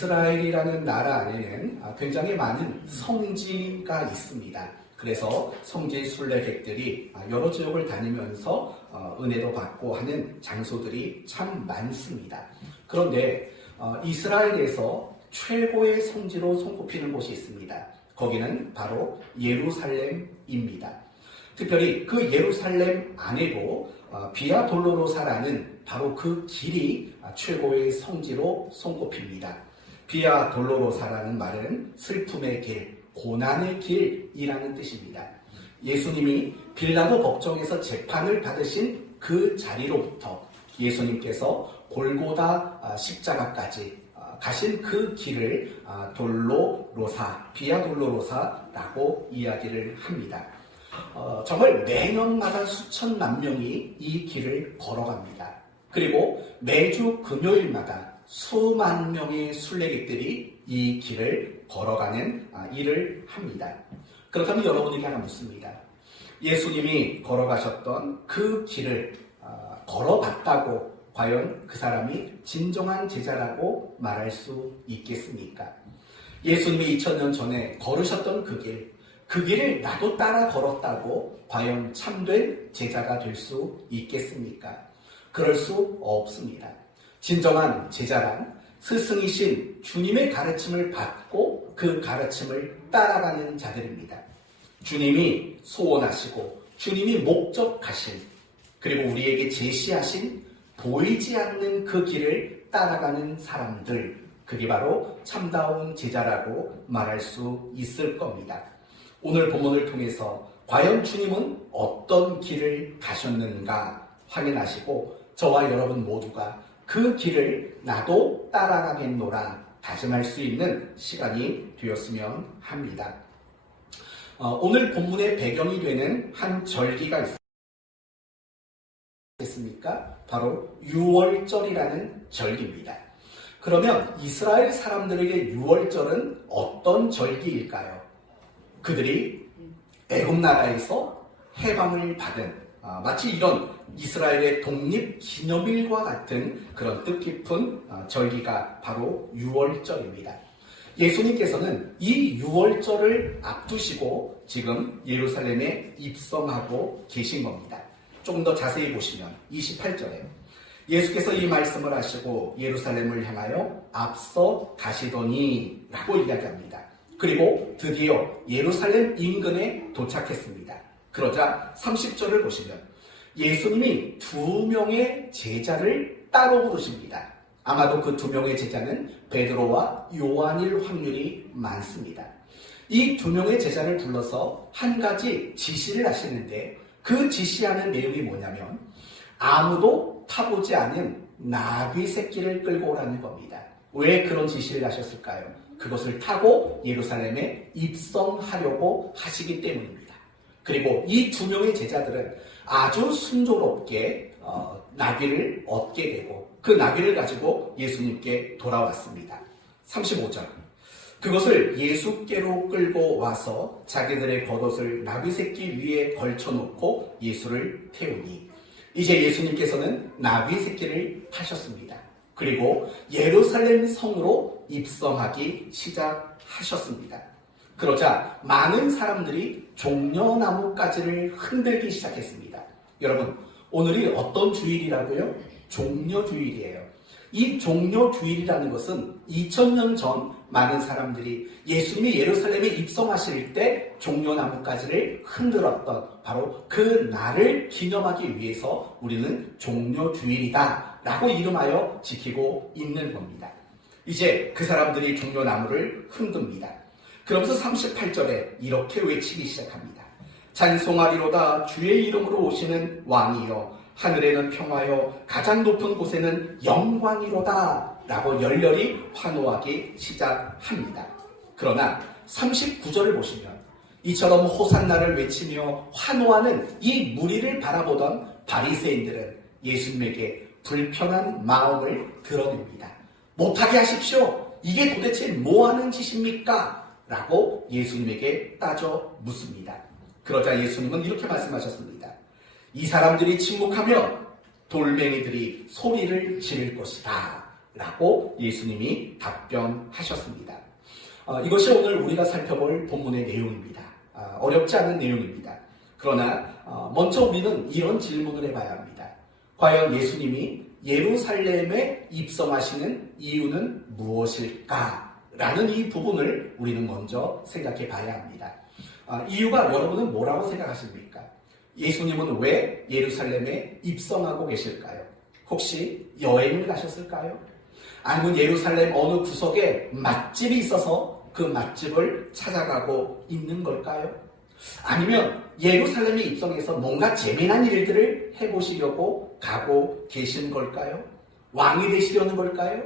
이스라엘이라는 나라 안에는 굉장히 많은 성지가 있습니다. 그래서 성지 순례객들이 여러 지역을 다니면서 은혜도 받고 하는 장소들이 참 많습니다. 그런데 이스라엘에서 최고의 성지로 손꼽히는 곳이 있습니다. 거기는 바로 예루살렘입니다. 특별히 그 예루살렘 안에도 비아 돌로로사라는 바로 그 길이 최고의 성지로 손꼽힙니다. 비아 돌로로사라는 말은 슬픔의 길, 고난의 길이라는 뜻입니다. 예수님이 빌라도 법정에서 재판을 받으신 그 자리로부터 예수님께서 골고다 십자가까지 가신 그 길을 돌로로사, 비아 돌로로사라고 이야기를 합니다. 정말 매년마다 수천만 명이 이 길을 걸어갑니다. 그리고 매주 금요일마다 수만 명의 순례객들이 이 길을 걸어가는 일을 합니다. 그렇다면 여러분에게 하나 묻습니다. 예수님이 걸어가셨던 그 길을 걸어봤다고 과연 그 사람이 진정한 제자라고 말할 수 있겠습니까? 예수님이 2000년 전에 걸으셨던 그 길을 나도 따라 걸었다고 과연 참된 제자가 될 수 있겠습니까? 그럴 수 없습니다. 진정한 제자란 스승이신 주님의 가르침을 받고 그 가르침을 따라가는 자들입니다. 주님이 소원하시고 주님이 목적하신 그리고 우리에게 제시하신 보이지 않는 그 길을 따라가는 사람들, 그게 바로 참다운 제자라고 말할 수 있을 겁니다. 오늘 본문을 통해서 과연 주님은 어떤 길을 가셨는가 확인하시고 저와 여러분 모두가 그 길을 나도 따라가겠노라 다짐할 수 있는 시간이 되었으면 합니다. 오늘 본문의 배경이 되는 한 절기가 있습니까? 바로 유월절이라는 절기입니다. 그러면 이스라엘 사람들에게 유월절은 어떤 절기일까요? 그들이 애굽 나라에서 해방을 받은 마치 이런 이스라엘의 독립기념일과 같은 그런 뜻깊은 절기가 바로 유월절입니다. 예수님께서는 이 유월절을 앞두시고 지금 예루살렘에 입성하고 계신 겁니다. 조금 더 자세히 보시면 28절에 예수께서 이 말씀을 하시고 예루살렘을 향하여 앞서 가시더니 라고 이야기합니다. 그리고 드디어 예루살렘 인근에 도착했습니다. 그러자 30절을 보시면 예수님이 2명의 제자를 따로 부르십니다. 아마도 그 2명의 제자는 베드로와 요한일 확률이 많습니다. 이 2명의 제자를 불러서 한 가지 지시를 하시는데 그 지시하는 내용이 뭐냐면 아무도 타보지 않은 나귀 새끼를 끌고 오라는 겁니다. 왜 그런 지시를 하셨을까요? 그것을 타고 예루살렘에 입성하려고 하시기 때문입니다. 그리고 이 2명의 제자들은 아주 순조롭게 나귀를 얻게 되고 그 나귀를 가지고 예수님께 돌아왔습니다. 35절 그것을 예수께로 끌고 와서 자기들의 겉옷을 나귀 새끼 위에 걸쳐놓고 예수를 태우니 이제 예수님께서는 나귀 새끼를 타셨습니다. 그리고 예루살렘 성으로 입성하기 시작하셨습니다. 그러자 많은 사람들이 종려나무가지를 흔들기 시작했습니다. 여러분, 오늘이 어떤 주일이라고요? 종려주일이에요. 이 종려주일이라는 것은 2000년 전 많은 사람들이 예수님이 예루살렘에 입성하실 때 종려나무가지를 흔들었던 바로 그 날을 기념하기 위해서 우리는 종려주일이다 라고 이름하여 지키고 있는 겁니다. 이제 그 사람들이 종려나무를 흔듭니다. 그러면서 38절에 이렇게 외치기 시작합니다. 찬송하리로다 주의 이름으로 오시는 왕이여 하늘에는 평화여 가장 높은 곳에는 영광이로다 라고 열렬히 환호하기 시작합니다. 그러나 39절을 보시면 이처럼 호산나를 외치며 환호하는 이 무리를 바라보던 바리새인들은 예수님에게 불편한 마음을 드러냅니다. 못하게 하십시오. 이게 도대체 뭐하는 짓입니까? 라고 예수님에게 따져 묻습니다. 그러자 예수님은 이렇게 말씀하셨습니다. 이 사람들이 침묵하면 돌멩이들이 소리를 지를 것이다 라고 예수님이 답변하셨습니다. 이것이 오늘 우리가 살펴볼 본문의 내용입니다. 어렵지 않은 내용입니다. 그러나 먼저 우리는 이런 질문을 해봐야 합니다. 과연 예수님이 예루살렘에 입성하시는 이유는 무엇일까? 라는 이 부분을 우리는 먼저 생각해 봐야 합니다. 이유가 여러분은 뭐라고 생각하십니까? 예수님은 왜 예루살렘에 입성하고 계실까요? 혹시 여행을 가셨을까요? 아니면 예루살렘 어느 구석에 맛집이 있어서 그 맛집을 찾아가고 있는 걸까요? 아니면 예루살렘에 입성해서 뭔가 재미난 일들을 해보시려고 가고 계신 걸까요? 왕이 되시려는 걸까요?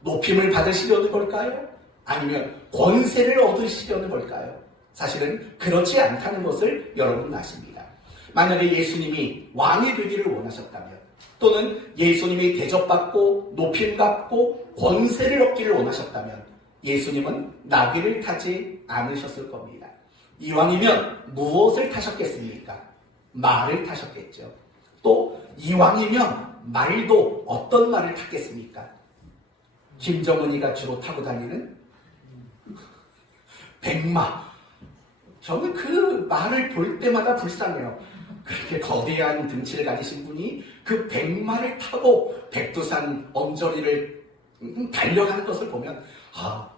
높임을 받으시려는 걸까요? 아니면 권세를 얻으시려는 걸까요? 사실은 그렇지 않다는 것을 여러분은 아십니다. 만약에 예수님이 왕이 되기를 원하셨다면, 또는 예수님이 대접받고 높임받고 권세를 얻기를 원하셨다면 예수님은 나귀를 타지 않으셨을 겁니다. 이왕이면 무엇을 타셨겠습니까? 말을 타셨겠죠. 또 이왕이면 말도 어떤 말을 탔겠습니까? 김정은이가 주로 타고 다니는 백마. 저는 그 말을 볼 때마다 불쌍해요. 그렇게 거대한 등치를 가지신 분이 그 백마를 타고 백두산 언저리를 달려가는 것을 보면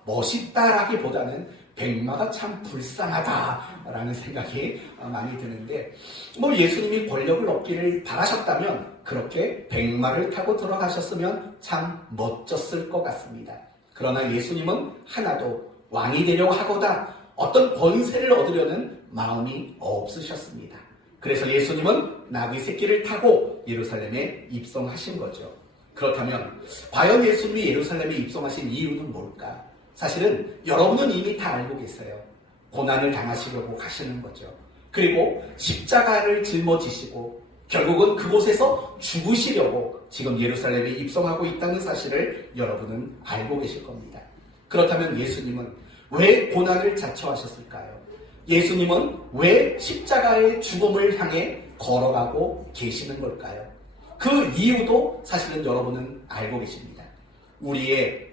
멋있다라기보다는 백마가 참 불쌍하다라는 생각이 많이 드는데, 예수님이 권력을 얻기를 바라셨다면 그렇게 백마를 타고 들어가셨으면 참 멋졌을 것 같습니다. 그러나 예수님은 하나도 왕이 되려고 하거나 어떤 권세를 얻으려는 마음이 없으셨습니다. 그래서 예수님은 나귀 새끼를 타고 예루살렘에 입성하신 거죠. 그렇다면 과연 예수님이 예루살렘에 입성하신 이유는 뭘까? 사실은 여러분은 이미 다 알고 계세요. 고난을 당하시려고 가시는 거죠. 그리고 십자가를 짊어지시고 결국은 그곳에서 죽으시려고 지금 예루살렘에 입성하고 있다는 사실을 여러분은 알고 계실 겁니다. 그렇다면 예수님은 왜 고난을 자처하셨을까요? 예수님은 왜 십자가의 죽음을 향해 걸어가고 계시는 걸까요? 그 이유도 사실은 여러분은 알고 계십니다. 우리의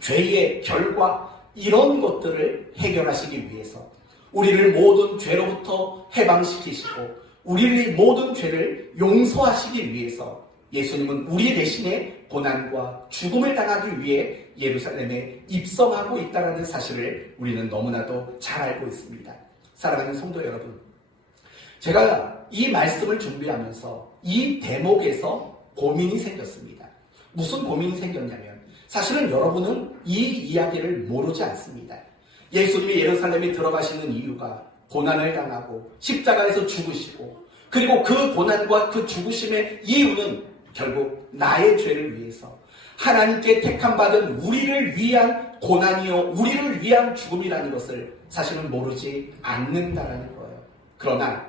죄의 결과, 이런 것들을 해결하시기 위해서, 우리를 모든 죄로부터 해방시키시고 우리의 모든 죄를 용서하시기 위해서 예수님은 우리 대신에 고난과 죽음을 당하기 위해 예루살렘에 입성하고 있다는 사실을 우리는 너무나도 잘 알고 있습니다. 사랑하는 성도 여러분, 제가 이 말씀을 준비하면서 이 대목에서 고민이 생겼습니다. 무슨 고민이 생겼냐면, 사실은 여러분은 이 이야기를 모르지 않습니다. 예수님이 예루살렘에 들어가시는 이유가 고난을 당하고 십자가에서 죽으시고, 그리고 그 고난과 그 죽으심의 이유는 결국 나의 죄를 위해서 하나님께 택함받은 우리를 위한 고난이요, 우리를 위한 죽음이라는 것을 사실은 모르지 않는다라는 거예요. 그러나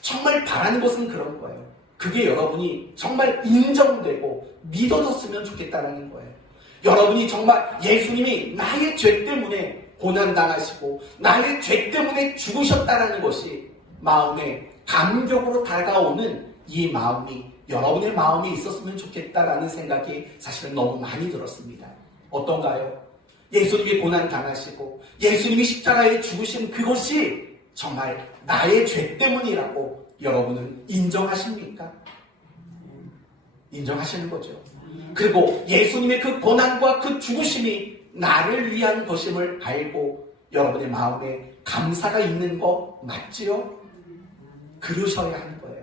정말 바라는 것은 그런 거예요. 그게 여러분이 정말 인정되고 믿어졌으면 좋겠다는 거예요. 여러분이 정말 예수님이 나의 죄 때문에 고난당하시고 나의 죄 때문에 죽으셨다는 것이 마음에 감격으로 다가오는 이 마음이 여러분의 마음이 있었으면 좋겠다라는 생각이 사실은 너무 많이 들었습니다. 어떤가요? 예수님이 고난당하시고 예수님이 십자가에 죽으신 그것이 정말 나의 죄 때문이라고 여러분은 인정하십니까? 인정하시는 거죠. 그리고 예수님의 그 고난과 그 죽으심이 나를 위한 것임을 알고 여러분의 마음에 감사가 있는 거 맞지요? 그러셔야 하는 거예요.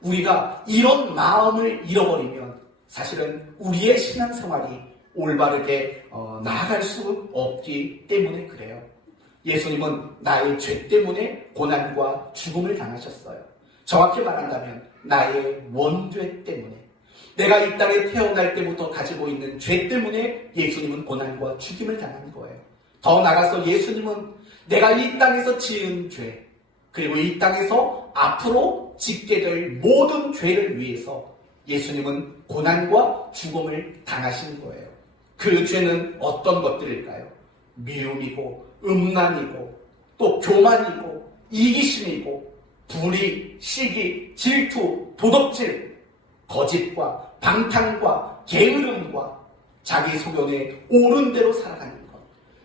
우리가 이런 마음을 잃어버리면 사실은 우리의 신앙생활이 올바르게 나아갈 수 없기 때문에 그래요. 예수님은 나의 죄 때문에 고난과 죽음을 당하셨어요. 정확히 말한다면 나의 원죄 때문에, 내가 이 땅에 태어날 때부터 가지고 있는 죄 때문에 예수님은 고난과 죽임을 당한 거예요. 더 나아가서 예수님은 내가 이 땅에서 지은 죄, 그리고 이 땅에서 앞으로 짓게 될 모든 죄를 위해서 예수님은 고난과 죽음을 당하신 거예요. 그 죄는 어떤 것들일까요? 미움이고 음란이고 또 교만이고 이기심이고 불의, 시기, 질투, 도덕질, 거짓과 방탕과 게으름과 자기 소견에 옳은 대로 살아가는 것,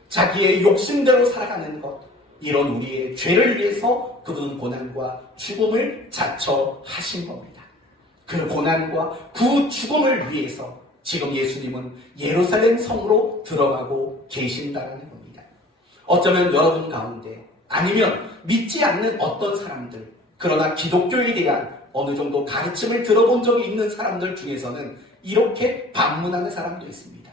자기의 욕심대로 살아가는 것, 이런 우리의 죄를 위해서 그분은 고난과 죽음을 자처하신 겁니다. 그 고난과 그 죽음을 위해서 지금 예수님은 예루살렘 성으로 들어가고 계신다는 겁니다. 어쩌면 여러분 가운데 아니면 믿지 않는 어떤 사람들, 그러나 기독교에 대한 어느 정도 가르침을 들어본 적이 있는 사람들 중에서는 이렇게 반문하는 사람도 있습니다.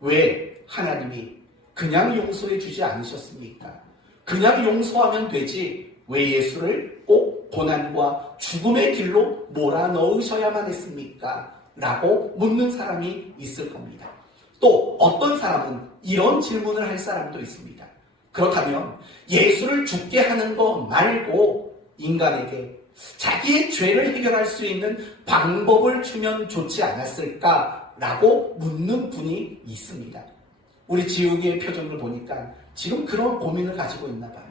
왜 하나님이 그냥 용서해 주지 않으셨습니까? 그냥 용서하면 되지 왜 예수를 꼭 고난과 죽음의 길로 몰아넣으셔야만 했습니까? 라고 묻는 사람이 있을 겁니다. 또 어떤 사람은 이런 질문을 할 사람도 있습니다. 그렇다면 예수를 죽게 하는 거 말고 인간에게 자기의 죄를 해결할 수 있는 방법을 주면 좋지 않았을까라고 묻는 분이 있습니다. 우리 지우개의 표정을 보니까 지금 그런 고민을 가지고 있나 봐요.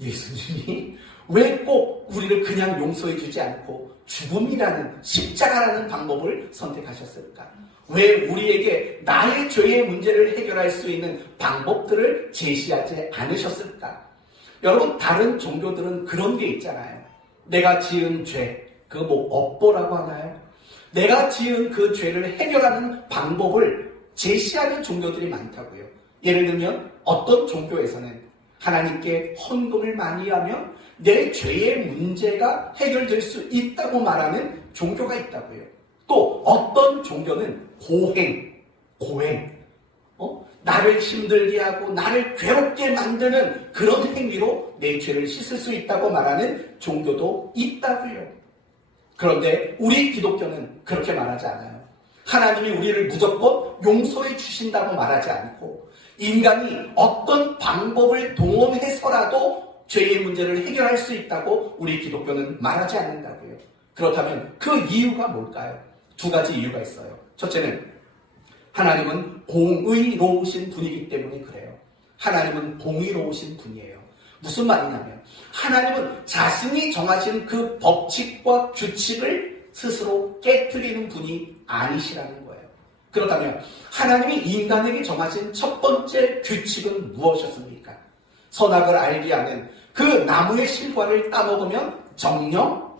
예수님이 왜 꼭 우리를 그냥 용서해 주지 않고 죽음이라는 십자가라는 방법을 선택하셨을까? 왜 우리에게 나의 죄의 문제를 해결할 수 있는 방법들을 제시하지 않으셨을까? 여러분, 다른 종교들은 그런 게 있잖아요. 내가 지은 죄, 그거 뭐 업보라고 하나요? 내가 지은 그 죄를 해결하는 방법을 제시하는 종교들이 많다고요. 예를 들면 어떤 종교에서는 하나님께 헌금을 많이 하면 내 죄의 문제가 해결될 수 있다고 말하는 종교가 있다고요. 또 어떤 종교는 고행, 나를 힘들게 하고 나를 괴롭게 만드는 그런 행위로 내 죄를 씻을 수 있다고 말하는 종교도 있다고요. 그런데 우리 기독교는 그렇게 말하지 않아요. 하나님이 우리를 무조건 용서해 주신다고 말하지 않고 인간이 어떤 방법을 동원해서라도 죄의 문제를 해결할 수 있다고 우리 기독교는 말하지 않는다고요. 그렇다면 그 이유가 뭘까요? 두 가지 이유가 있어요. 첫째는 하나님은 공의로우신 분이기 때문에 그래요. 하나님은 공의로우신 분이에요. 무슨 말이냐면 하나님은 자신이 정하신 그 법칙과 규칙을 스스로 깨트리는 분이 아니시라는 거예요. 그렇다면 하나님이 인간에게 정하신 첫 번째 규칙은 무엇이었습니까? 선악을 알게 하는 그 나무의 실과를 따먹으면 정령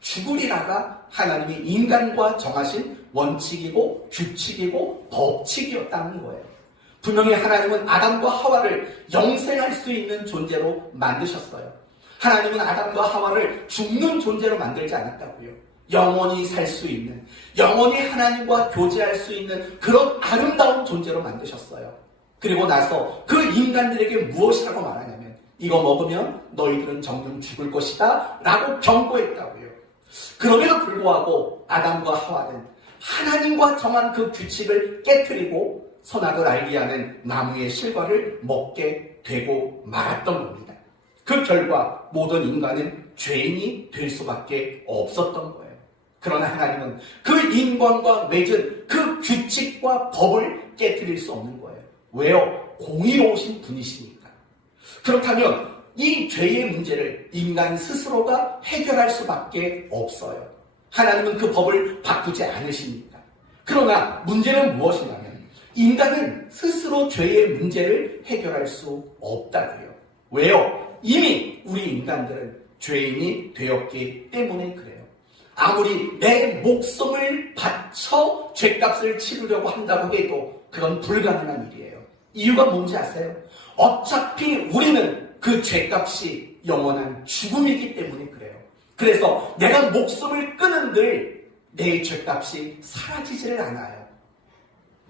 죽으리라가 하나님이 인간과 정하신 원칙이고 규칙이고 법칙이었다는 거예요. 분명히 하나님은 아담과 하와를 영생할 수 있는 존재로 만드셨어요. 하나님은 아담과 하와를 죽는 존재로 만들지 않았다고요. 영원히 살 수 있는, 영원히 하나님과 교제할 수 있는 그런 아름다운 존재로 만드셨어요. 그리고 나서 그 인간들에게 무엇이라고 말하냐면 이거 먹으면 너희들은 정령 죽을 것이다 라고 경고했다고요. 그럼에도 불구하고 아담과 하와는 하나님과 정한 그 규칙을 깨트리고 선악을 알게 하는 나무의 실과를 먹게 되고 말았던 겁니다. 그 결과 모든 인간은 죄인이 될 수밖에 없었던 거예요. 그러나 하나님은 그 인간과 맺은 그 규칙과 법을 깨트릴 수 없는 거예요. 왜요? 공의로우신 분이시니까. 그렇다면 이 죄의 문제를 인간 스스로가 해결할 수밖에 없어요. 하나님은 그 법을 바꾸지 않으십니까? 그러나 문제는 무엇이냐면 인간은 스스로 죄의 문제를 해결할 수 없다고요. 왜요? 이미 우리 인간들은 죄인이 되었기 때문에 그래요. 아무리 내 목숨을 바쳐 죄값을 치르려고 한다고 해도 그건 불가능한 일이에요. 이유가 뭔지 아세요? 어차피 우리는 그 죄값이 영원한 죽음이기 때문에 그래요. 그래서 내가 목숨을 끊은들 내 죄값이 사라지지를 않아요.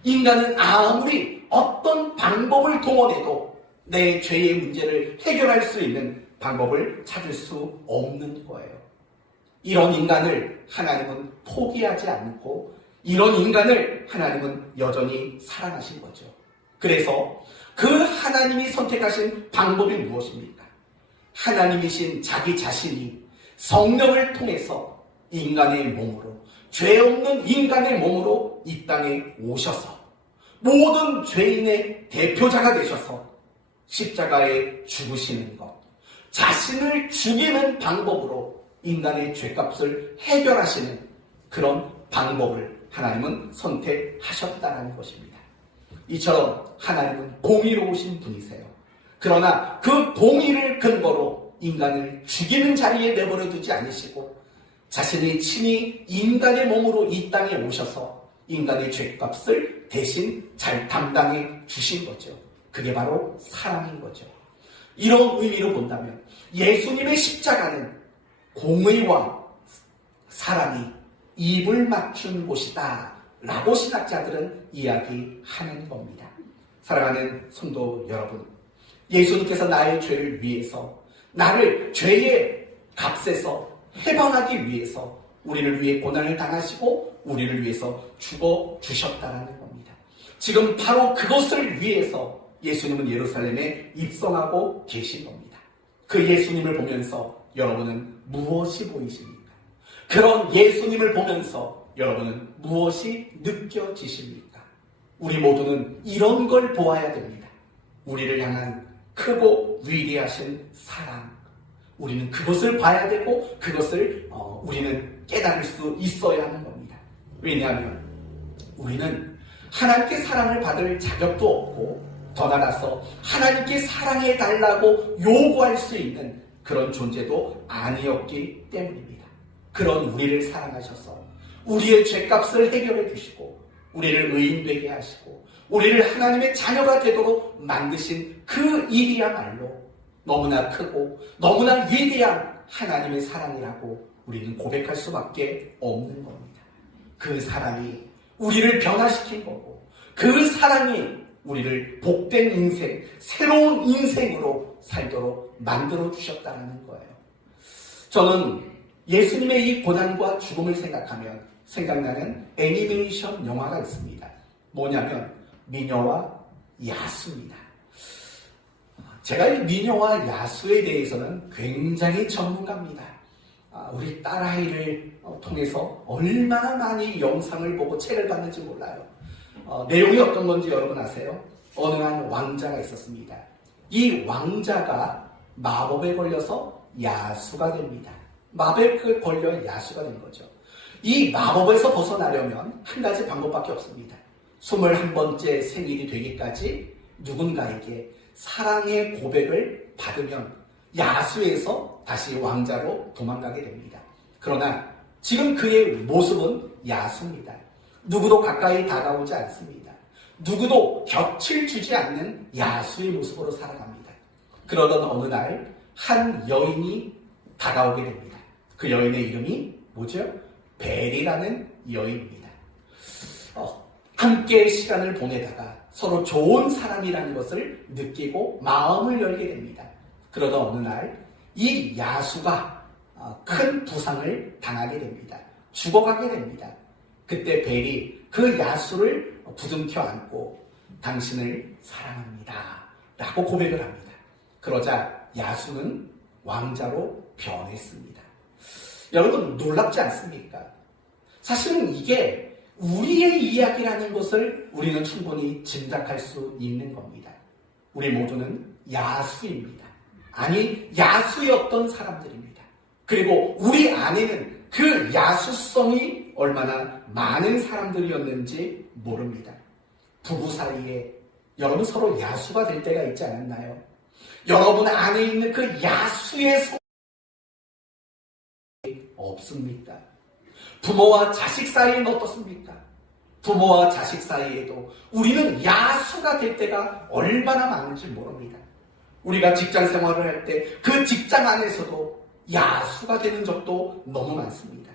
인간은 아무리 어떤 방법을 동원해도 내 죄의 문제를 해결할 수 있는 방법을 찾을 수 없는 거예요. 이런 인간을 하나님은 포기하지 않고 이런 인간을 하나님은 여전히 사랑하신 거죠. 그래서 그 하나님이 선택하신 방법이 무엇입니까? 하나님이신 자기 자신이 성령을 통해서 인간의 몸으로, 죄 없는 인간의 몸으로 이 땅에 오셔서 모든 죄인의 대표자가 되셔서 십자가에 죽으시는 것, 자신을 죽이는 방법으로 인간의 죄값을 해결하시는 그런 방법을 하나님은 선택하셨다는 것입니다. 이처럼 하나님은 공의로우신 분이세요. 그러나 그 공의를 근거로 인간을 죽이는 자리에 내버려 두지 않으시고 자신이 친히 인간의 몸으로 이 땅에 오셔서 인간의 죄값을 대신 잘 담당해 주신 거죠. 그게 바로 사랑인 거죠. 이런 의미로 본다면 예수님의 십자가는 공의와 사랑이 입을 맞춘 곳이다 라고 신학자들은 이야기하는 겁니다. 사랑하는 성도 여러분, 예수님께서 나의 죄를 위해서, 나를 죄의 값에서 해방하기 위해서 우리를 위해 고난을 당하시고 우리를 위해서 죽어주셨다는 겁니다. 지금 바로 그것을 위해서 예수님은 예루살렘에 입성하고 계신 겁니다. 그 예수님을 보면서 여러분은 무엇이 보이십니까? 그런 예수님을 보면서 여러분은 무엇이 느껴지십니까? 우리 모두는 이런 걸 보아야 됩니다. 우리를 향한 크고 위대하신 사랑. 우리는 그것을 봐야 되고 그것을 우리는 깨달을 수 있어야 하는 겁니다. 왜냐하면 우리는 하나님께 사랑을 받을 자격도 없고 더 나아가서 하나님께 사랑해 달라고 요구할 수 있는 그런 존재도 아니었기 때문입니다. 그런 우리를 사랑하셔서 우리의 죄값을 해결해 주시고 우리를 의인되게 하시고 우리를 하나님의 자녀가 되도록 만드신 그 일이야말로 너무나 크고 너무나 위대한 하나님의 사랑이라고 우리는 고백할 수밖에 없는 겁니다. 그 사랑이 우리를 변화시킨 거고 그 사랑이 우리를 복된 인생, 새로운 인생으로 살도록 만들어 주셨다는 거예요. 저는 예수님의 이 고난과 죽음을 생각하면 생각나는 애니메이션 영화가 있습니다. 뭐냐면 미녀와 야수입니다. 제가 이 미녀와 야수에 대해서는 굉장히 전문가입니다. 우리 딸아이를 통해서 얼마나 많이 영상을 보고 책을 봤는지 몰라요. 내용이 어떤 건지 여러분 아세요? 어느 한 왕자가 있었습니다. 이 왕자가 마법에 걸려서 야수가 됩니다. 마법에 걸려 야수가 된 거죠. 이 마법에서 벗어나려면 한 가지 방법밖에 없습니다. 21번째 생일이 되기까지 누군가에게 사랑의 고백을 받으면 야수에서 다시 왕자로 도망가게 됩니다. 그러나 지금 그의 모습은 야수입니다. 누구도 가까이 다가오지 않습니다. 누구도 곁을 주지 않는 야수의 모습으로 살아갑니다. 그러던 어느 날 한 여인이 다가오게 됩니다. 그 여인의 이름이 뭐죠? 벨이라는 여인입니다. 함께 시간을 보내다가 서로 좋은 사람이라는 것을 느끼고 마음을 열게 됩니다. 그러던 어느 날 이 야수가 큰 부상을 당하게 됩니다. 죽어가게 됩니다. 그때 벨이 그 야수를 부둥켜 안고 당신을 사랑합니다 라고 고백을 합니다. 그러자 야수는 왕자로 변했습니다. 여러분 놀랍지 않습니까? 사실은 이게 우리의 이야기라는 것을 우리는 충분히 짐작할 수 있는 겁니다. 우리 모두는 야수입니다. 아니 야수였던 사람들입니다. 그리고 우리 안에는 그 야수성이 얼마나 많은 사람들이었는지 모릅니다. 부부 사이에 여러분 서로 야수가 될 때가 있지 않았나요? 여러분 안에 있는 그 야수의 성이 없습니까? 부모와 자식 사이에는 어떻습니까? 부모와 자식 사이에도 우리는 야수가 될 때가 얼마나 많은지 모릅니다. 우리가 직장 생활을 할 때 그 직장 안에서도 야수가 되는 적도 너무 많습니다.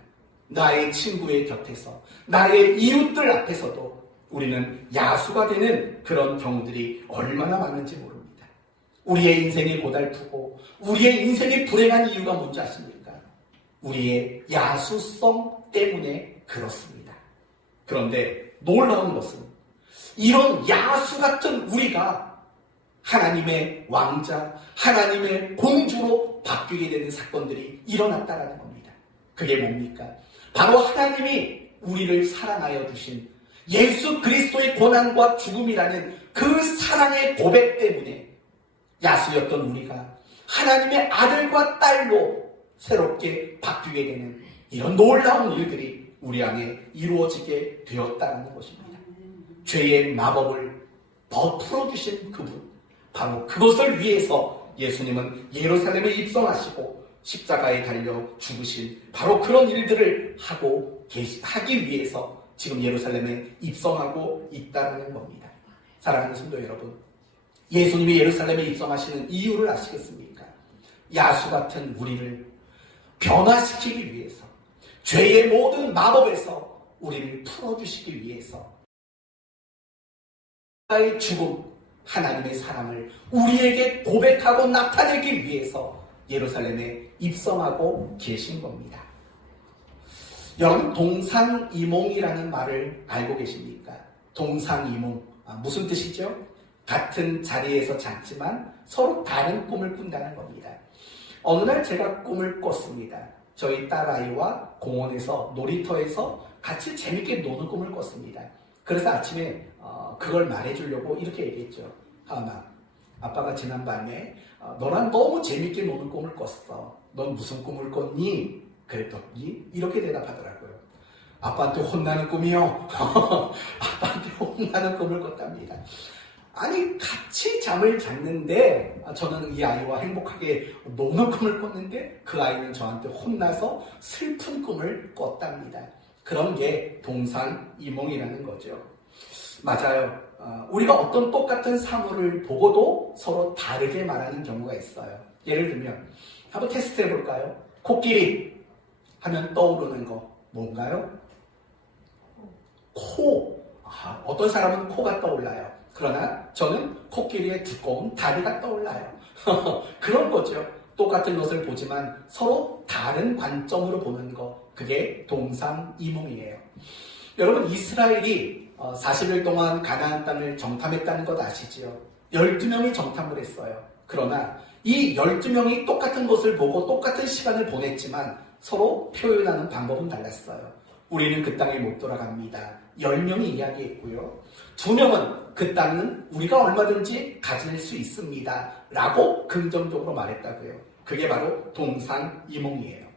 나의 친구의 곁에서, 나의 이웃들 앞에서도 우리는 야수가 되는 그런 경우들이 얼마나 많은지 모릅니다. 우리의 인생이 고달프고 우리의 인생이 불행한 이유가 뭔지 아십니까? 우리의 야수성 때문에 그렇습니다. 그런데 놀라운 것은 이런 야수 같은 우리가 하나님의 왕자, 하나님의 공주로 바뀌게 되는 사건들이 일어났다는 겁니다. 그게 뭡니까? 바로 하나님이 우리를 사랑하여 주신 예수 그리스도의 고난과 죽음이라는 그 사랑의 고백 때문에 야수였던 우리가 하나님의 아들과 딸로 새롭게 바뀌게 되는 이런 놀라운 일들이 우리 안에 이루어지게 되었다는 것입니다. 죄의 마법을 풀어주신 그분, 바로 그것을 위해서 예수님은 예루살렘에 입성하시고 십자가에 달려 죽으신 바로 그런 일들을 하기 위해서 지금 예루살렘에 입성하고 있다는 겁니다. 사랑하는 성도 여러분, 예수님이 예루살렘에 입성하시는 이유를 아시겠습니까? 야수 같은 우리를 변화시키기 위해서, 죄의 모든 마법에서 우리를 풀어주시기 위해서, 십자가의 죽음, 하나님의 사랑을 우리에게 고백하고 나타내기 위해서 예루살렘에 입성하고 계신 겁니다. 여러분, 동상이몽이라는 말을 알고 계십니까? 동상이몽, 무슨 뜻이죠? 같은 자리에서 잤지만 서로 다른 꿈을 꾼다는 겁니다. 어느 날 제가 꿈을 꿨습니다. 저희 딸아이와 공원에서, 놀이터에서 같이 재밌게 노는 꿈을 꿨습니다. 그래서 아침에 그걸 말해주려고 이렇게 얘기했죠. 하은아, 아빠가 지난밤에 너랑 너무 재밌게 노는 꿈을 꿨어. 넌 무슨 꿈을 꿨니? 그랬더니 이렇게 대답하더라고요. 아빠한테 혼나는 꿈이요. 아빠한테 혼나는 꿈을 꿨답니다. 아니, 같이 잠을 잤는데 저는 이 아이와 행복하게 노는 꿈을 꿨는데 그 아이는 저한테 혼나서 슬픈 꿈을 꿨답니다. 그런 게 동상이몽이라는 거죠. 맞아요. 우리가 어떤 똑같은 사물을 보고도 서로 다르게 말하는 경우가 있어요. 예를 들면 한번 테스트 해볼까요? 코끼리 하면 떠오르는 거 뭔가요? 코. 어떤 사람은 코가 떠올라요. 그러나 저는 코끼리의 두꺼운 다리가 떠올라요. 그런 거죠. 똑같은 것을 보지만 서로 다른 관점으로 보는 거, 그게 동상이몽이에요. 여러분, 이스라엘이 40일 동안 가나안 땅을 정탐했다는 것 아시지요? 12명이 정탐을 했어요. 그러나 이 12명이 똑같은 것을 보고 똑같은 시간을 보냈지만 서로 표현하는 방법은 달랐어요. 우리는 그 땅에 못 돌아갑니다. 10명이 이야기했고요. 2명은 그 땅은 우리가 얼마든지 가질 수 있습니다. 라고 긍정적으로 말했다고요. 그게 바로 동상이몽이에요.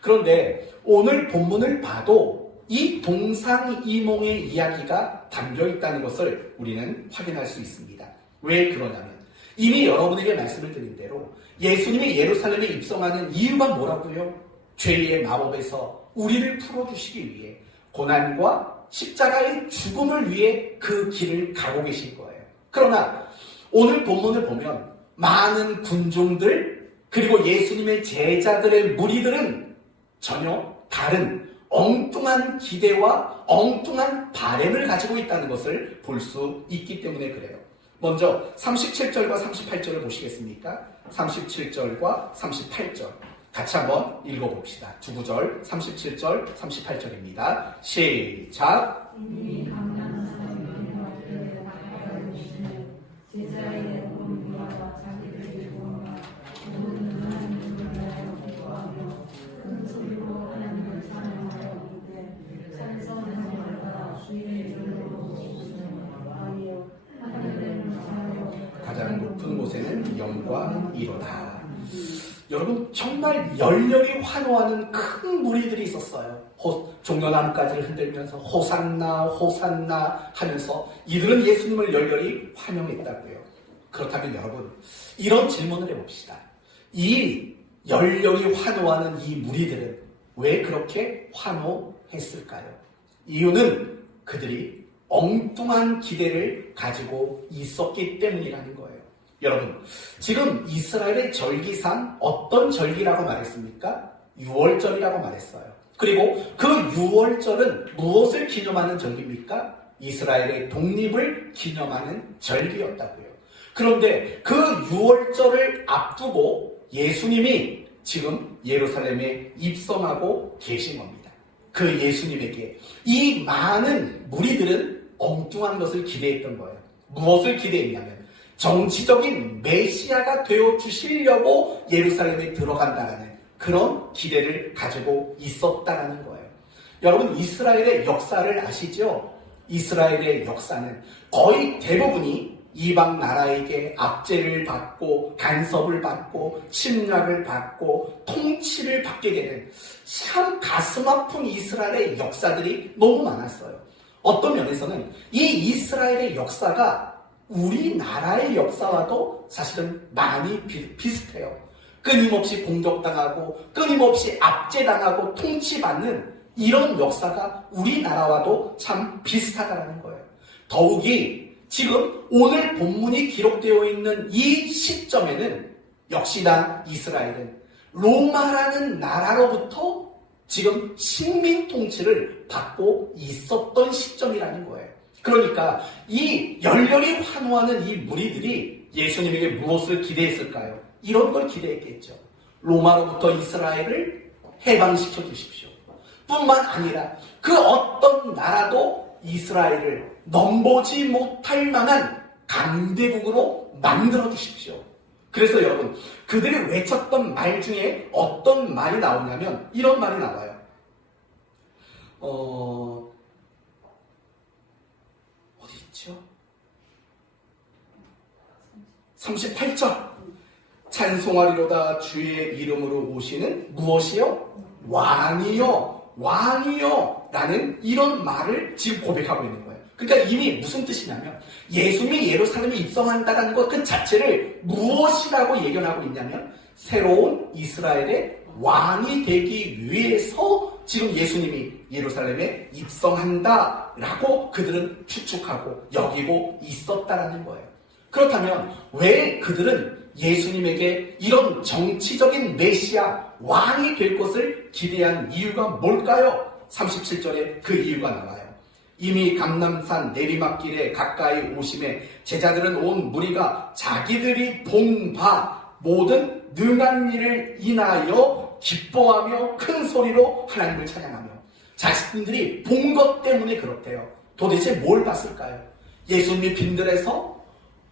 그런데 오늘 본문을 봐도 이 동상이몽의 이야기가 담겨있다는 것을 우리는 확인할 수 있습니다. 왜 그러냐면 이미 여러분에게 말씀을 드린 대로 예수님이 예루살렘에 입성하는 이유가 뭐라고요? 죄의 마법에서 우리를 풀어주시기 위해, 고난과 십자가의 죽음을 위해 그 길을 가고 계신 거예요. 그러나 오늘 본문을 보면 많은 군중들 그리고 예수님의 제자들의 무리들은 전혀 다른 엉뚱한 기대와 엉뚱한 바램을 가지고 있다는 것을 볼 수 있기 때문에 그래요. 먼저 37절과 38절을 보시겠습니까? 37절과 38절 같이 한번 읽어봅시다. 두 구절 37절 38절입니다. 시작. 가장 높은 곳에는 영광이로다. 여러분, 정말 열렬히 환호하는 큰 무리들이 있었어요. 종려나무까지를 흔들면서 호산나 호산나 하면서 이들은 예수님을 열렬히 환영했다고요. 그렇다면 여러분, 이런 질문을 해봅시다. 이 열렬히 환호하는 이 무리들은 왜 그렇게 환호했을까요? 이유는 그들이 엉뚱한 기대를 가지고 있었기 때문이라는 거예요. 여러분, 지금 이스라엘의 절기상 어떤 절기라고 말했습니까? 유월절이라고 말했어요. 그리고 그 유월절은 무엇을 기념하는 절기입니까? 이스라엘의 독립을 기념하는 절기였다고요. 그런데 그 유월절을 앞두고 예수님이 지금 예루살렘에 입성하고 계신 겁니다. 그 예수님에게 이 많은 무리들은 엉뚱한 것을 기대했던 거예요. 무엇을 기대했냐면 정치적인 메시아가 되어 주시려고 예루살렘에 들어간다는 그런 기대를 가지고 있었다는 거예요. 여러분, 이스라엘의 역사를 아시죠? 이스라엘의 역사는 거의 대부분이 이방 나라에게 압제를 받고 간섭을 받고 침략을 받고 통치를 받게 되는 참 가슴 아픈 이스라엘의 역사들이 너무 많았어요. 어떤 면에서는 이 이스라엘의 역사가 우리나라의 역사와도 사실은 많이 비슷해요. 끊임없이 공격당하고 끊임없이 압제당하고 통치받는 이런 역사가 우리나라와도 참 비슷하다는 거예요. 더욱이 지금 오늘 본문이 기록되어 있는 이 시점에는 역시나 이스라엘은 로마라는 나라로부터 지금 식민 통치를 받고 있었던 시점이라는 거예요. 그러니까 이 열렬히 환호하는 이 무리들이 예수님에게 무엇을 기대했을까요? 이런 걸 기대했겠죠. 로마로부터 이스라엘을 해방시켜 주십시오. 뿐만 아니라 그 어떤 나라도 이스라엘을 넘보지 못할 만한 강대국으로 만들어 주십시오. 그래서 여러분, 그들이 외쳤던 말 중에 어떤 말이 나오냐면 이런 말이 나와요. 어디 있죠? 38절. 찬송하리로다 주의 이름으로 오시는 무엇이요? 왕이요. 왕이요. 라는 이런 말을 지금 고백하고 있는 거예요. 그러니까 이미 무슨 뜻이냐면 예수님이 예루살렘에 입성한다는 것 그 자체를 무엇이라고 예견하고 있냐면 새로운 이스라엘의 왕이 되기 위해서 지금 예수님이 예루살렘에 입성한다라고 그들은 추측하고 여기고 있었다라는 거예요. 그렇다면 왜 그들은 예수님에게 이런 정치적인 메시아 왕이 될 것을 기대한 이유가 뭘까요? 37절에 그 이유가 나와요. 이미 감람산 내리막길에 가까이 오심에 제자들은 온 무리가 자기들이 본 바 모든 능한 일을 인하여 기뻐하며 큰 소리로 하나님을 찬양하며 자신들이 본 것 때문에 그렇대요. 도대체 뭘 봤을까요? 예수님이 빈들에서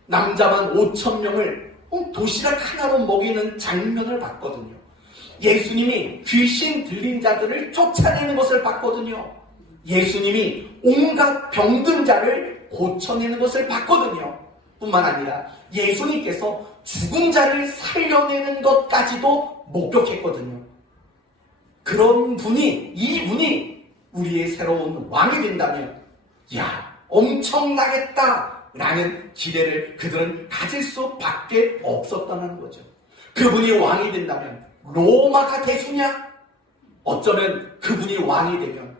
남자만 5,000명을 도시락 하나로 먹이는 장면을 봤거든요. 예수님이 귀신 들린 자들을 쫓아내는 것을 봤거든요. 예수님이 온갖 병든 자를 고쳐내는 것을 봤거든요. 뿐만 아니라 예수님께서 죽은 자를 살려내는 것까지도 목격했거든요. 그런 분이, 이분이 우리의 새로운 왕이 된다면 야, 엄청나겠다 라는 기대를 그들은 가질 수밖에 없었다는 거죠. 그분이 왕이 된다면 로마가 대수냐? 어쩌면 그분이 왕이 되면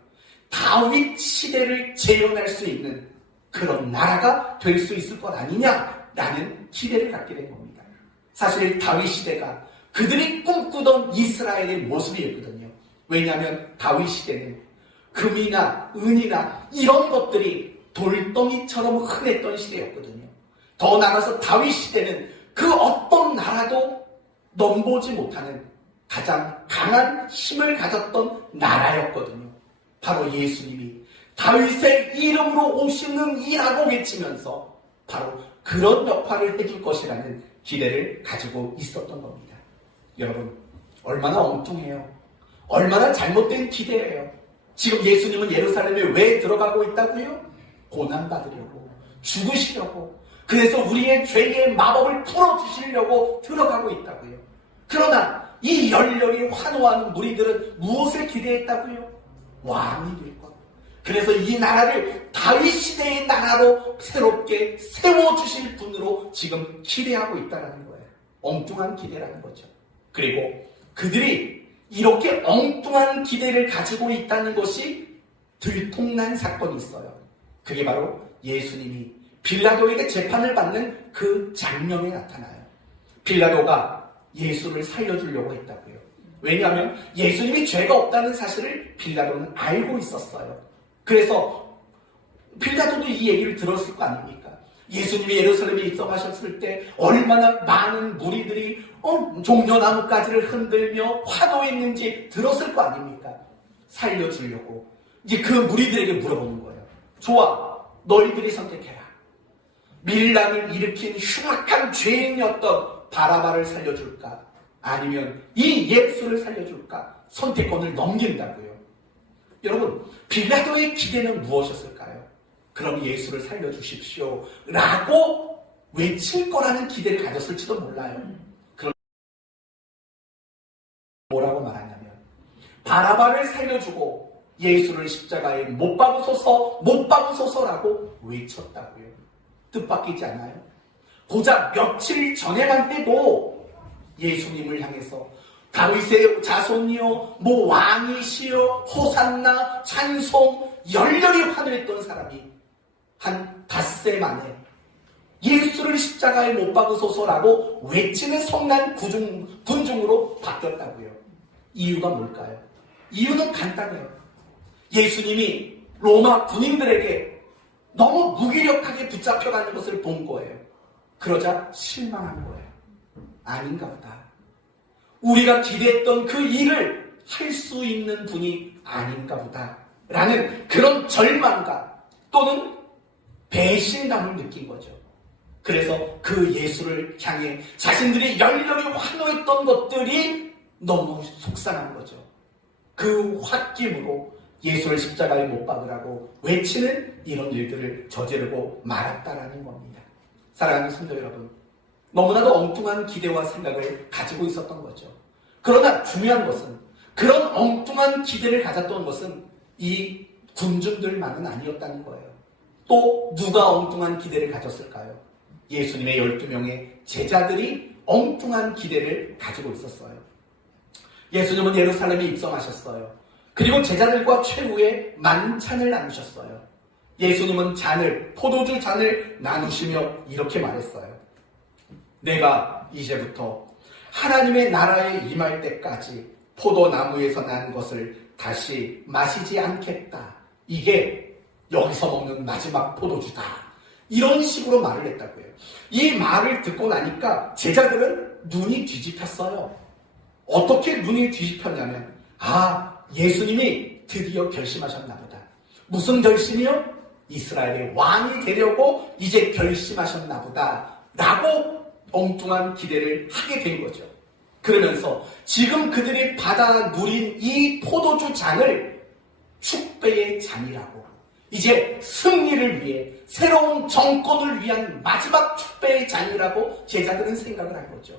다윗 시대를 재현할 수 있는 그런 나라가 될 수 있을 것 아니냐라는 기대를 갖게 된 겁니다. 사실 다윗 시대가 그들이 꿈꾸던 이스라엘의 모습이었거든요. 왜냐하면 다윗 시대는 금이나 은이나 이런 것들이 돌덩이처럼 흔했던 시대였거든요. 더 나아가서 다윗 시대는 그 어떤 나라도 넘보지 못하는 가장 강한 힘을 가졌던 나라였거든요. 바로 예수님이 다윗의 이름으로 오시는 이라고 외치면서 바로 그런 역할을 해줄 것이라는 기대를 가지고 있었던 겁니다. 여러분, 얼마나 엉뚱해요. 얼마나 잘못된 기대예요. 지금 예수님은 예루살렘에 왜 들어가고 있다고요? 고난받으려고, 죽으시려고, 그래서 우리의 죄의 마법을 풀어주시려고 들어가고 있다고요. 그러나 이 열렬히 환호하는 무리들은 무엇을 기대했다고요? 왕이 될 것. 그래서 이 나라를 다윗 시대의 나라로 새롭게 세워주실 분으로 지금 기대하고 있다는 거예요. 엉뚱한 기대라는 거죠. 그리고 그들이 이렇게 엉뚱한 기대를 가지고 있다는 것이 들통난 사건이 있어요. 그게 바로 예수님이 빌라도에게 재판을 받는 그 장면에 나타나요. 빌라도가 예수를 살려주려고 했다고요. 왜냐하면 예수님이 죄가 없다는 사실을 빌라도는 알고 있었어요. 그래서 빌라도도 이 얘기를 들었을 거 아닙니까? 예수님이 예루살렘에 입성하셨을 때 얼마나 많은 무리들이 종려나무가지를 흔들며 화도했는지 들었을 거 아닙니까? 살려주려고 이제 그 무리들에게 물어보는 거예요. 좋아, 너희들이 선택해라. 밀란을 일으킨 흉악한 죄인이었던 바라바를 살려줄까? 아니면 이 예수를 살려줄까? 선택권을 넘긴다고요. 여러분, 빌라도의 기대는 무엇이었을까요? 그럼 예수를 살려주십시오 라고 외칠 거라는 기대를 가졌을지도 몰라요. 그런 뭐라고 말하냐면 바라바를 살려주고 예수를 십자가에 못 박으소서, 못 박으소서라고 외쳤다고요. 뜻밖이지 않아요? 고작 며칠 전에만 해도 예수님을 향해서 다윗의 자손이요, 뭐 왕이시여, 호산나, 찬송 열렬히 환호했던 사람이 한 닷새 만에 예수를 십자가에 못 박으소서라고 외치는 성난 군중으로 바뀌었다고요. 이유가 뭘까요? 이유는 간단해요. 예수님이 로마 군인들에게 너무 무기력하게 붙잡혀가는 것을 본 거예요. 그러자 실망한 거예요. 아닌가 보다. 우리가 기대했던 그 일을 할 수 있는 분이 아닌가 보다 라는 그런 절망감 또는 배신감을 느낀 거죠. 그래서 그 예수를 향해 자신들이 열렬히 환호했던 것들이 너무 속상한 거죠. 그 홧김으로 예수를 십자가에 못 박으라고 외치는 이런 일들을 저지르고 말았다라는 겁니다. 사랑하는 성도 여러분, 너무나도 엉뚱한 기대와 생각을 가지고 있었던 거죠. 그러나 중요한 것은 그런 엉뚱한 기대를 가졌던 것은 이 군중들만은 아니었다는 거예요. 또 누가 엉뚱한 기대를 가졌을까요? 예수님의 12명의 제자들이 엉뚱한 기대를 가지고 있었어요. 예수님은 예루살렘에 입성하셨어요. 그리고 제자들과 최후의 만찬을 나누셨어요. 예수님은 포도주 잔을 나누시며 이렇게 말했어요. 내가 이제부터 하나님의 나라에 임할 때까지 포도나무에서 난 것을 다시 마시지 않겠다. 이게 여기서 먹는 마지막 포도주다. 이런 식으로 말을 했다고요. 이 말을 듣고 나니까 제자들은 눈이 뒤집혔어요. 어떻게 눈이 뒤집혔냐면 예수님이 드디어 결심하셨나 보다. 무슨 결심이요? 이스라엘의 왕이 되려고 이제 결심하셨나 보다 라고 엉뚱한 기대를 하게 된 거죠. 그러면서 지금 그들이 받아 누린 이 포도주 잔을 축배의 잔이라고, 이제 승리를 위해 새로운 정권을 위한 마지막 축배의 잔이라고 제자들은 생각을 한 거죠.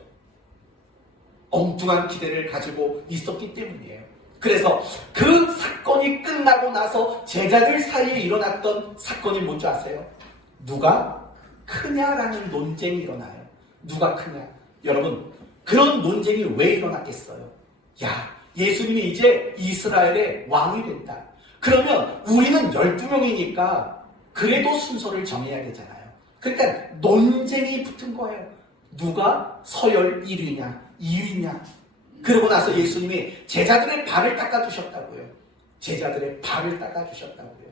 엉뚱한 기대를 가지고 있었기 때문이에요. 그래서 그 사건이 끝나고 나서 제자들 사이에 일어났던 사건이 뭔지 아세요? 누가 크냐라는 논쟁이 일어나요. 누가 크냐? 여러분, 그런 논쟁이 왜 일어났겠어요? 예수님이 이제 이스라엘의 왕이 된다. 그러면 우리는 12명이니까 그래도 순서를 정해야 되잖아요. 그러니까 논쟁이 붙은 거예요. 누가 서열 1위냐 2위냐. 그러고 나서 예수님이 제자들의 발을 닦아주셨다고요. 제자들의 발을 닦아주셨다고요.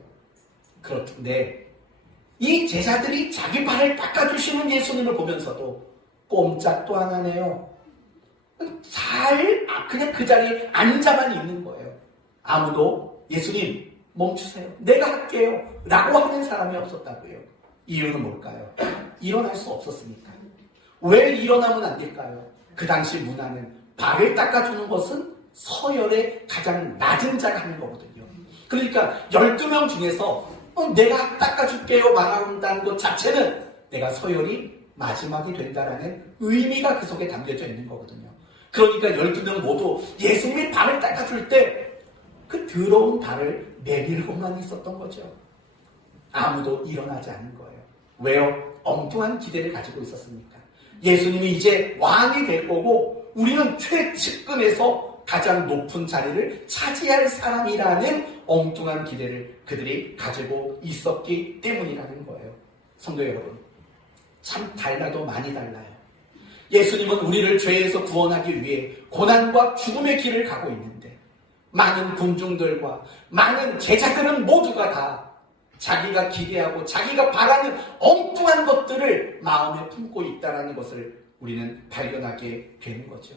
그렇던데 이 제자들이 자기 발을 닦아주시는 예수님을 보면서도 꼼짝도 안 하네요. 그냥 그 자리에 앉아만 있는 거예요. 아무도 예수님 멈추세요. 내가 할게요. 라고 하는 사람이 없었다고요. 이유는 뭘까요? 일어날 수 없었으니까. 왜 일어나면 안 될까요? 그 당시 문화는 발을 닦아주는 것은 서열의 가장 낮은 자가 하는 거거든요. 그러니까 12명 중에서 내가 닦아줄게요 말한다는 것 자체는 내가 서열이 마지막이 된다라는 의미가 그 속에 담겨져 있는 거거든요. 그러니까 12명 모두 예수님이 발을 닦아줄 때 그 더러운 발을 내밀고만 있었던 거죠. 아무도 일어나지 않은 거예요. 왜요? 엉뚱한 기대를 가지고 있었으니까. 예수님이 이제 왕이 될 거고 우리는 최측근에서 가장 높은 자리를 차지할 사람이라는 엉뚱한 기대를 그들이 가지고 있었기 때문이라는 거예요. 성도 여러분, 참 달라도 많이 달라요. 예수님은 우리를 죄에서 구원하기 위해 고난과 죽음의 길을 가고 있는데 많은 군중들과 많은 제자들은 모두가 다 자기가 기대하고 자기가 바라는 엉뚱한 것들을 마음에 품고 있다는 것을 우리는 발견하게 되는 거죠.